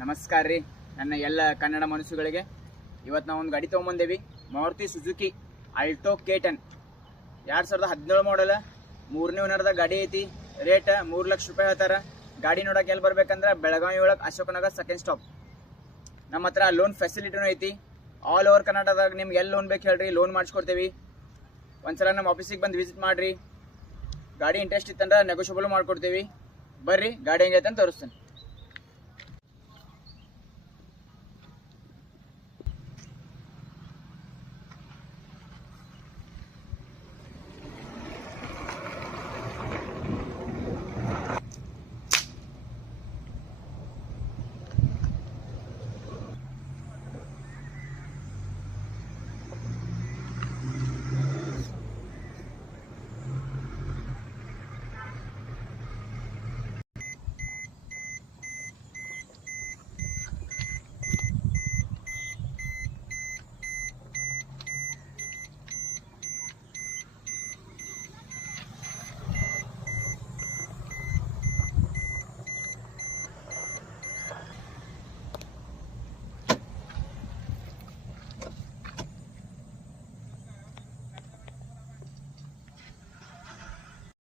ನಮಸ್ಕಾರ ರೀ ನನ್ನ ಎಲ್ಲ ಕನ್ನಡ ಮನಸ್ಸುಗಳಿಗೆ. ಇವತ್ತು ನಾವು ಒಂದು ಗಾಡಿ ತೊಗೊಂಬಂದೇವಿ, ಮಾರುತಿ ಸುಜುಕಿ ಆಲ್ಟೋ K10 2017 ಮಾಡಲ್, 3ನೇ ಓನರ್ದ ಗಾಡಿ ಐತಿ. ರೇಟ್ 3 ಲಕ್ಷ ರೂಪಾಯಿ ಹೇಳ್ತಾರ. ಗಾಡಿ ನೋಡಕ್ಕೆ ಎಲ್ಲಿ ಬರ್ಬೇಕಂದ್ರೆ ಬೆಳಗಾವಿ ಒಳಗೆ ಅಶೋಕನಗರ್ ಸೆಕೆಂಡ್ ಸ್ಟಾಪ್. ನಮ್ಮ ಹತ್ರ ಲೋನ್ ಫೆಸಿಲಿಟಿನೂ ಐತಿ. ಆಲ್ ಓವರ್ ಕರ್ನಾಟಕದಾಗ ನಿಮ್ಗೆ ಎಲ್ಲಿ ಲೋನ್ ಬೇಕು ಹೇಳ್ರಿ, ಲೋನ್ ಮಾಡಿಸ್ಕೊಡ್ತೇವಿ. ಒಂದ್ಸಲ ನಮ್ಮ ಆಫೀಸಿಗೆ ಬಂದು ವಿಸಿಟ್ ಮಾಡಿರಿ. ಗಾಡಿ ಇಂಟ್ರೆಸ್ಟ್ ಇತ್ತಂದ್ರೆ ನೆಗೋಷಿಯಬಲ್ ಮಾಡ್ಕೊಡ್ತೀವಿ. ಬರ್ರಿ ಗಾಡಿ ಹೆಂಗೈತೆ ಅಂತ ತೋರಿಸ್ತೇನೆ.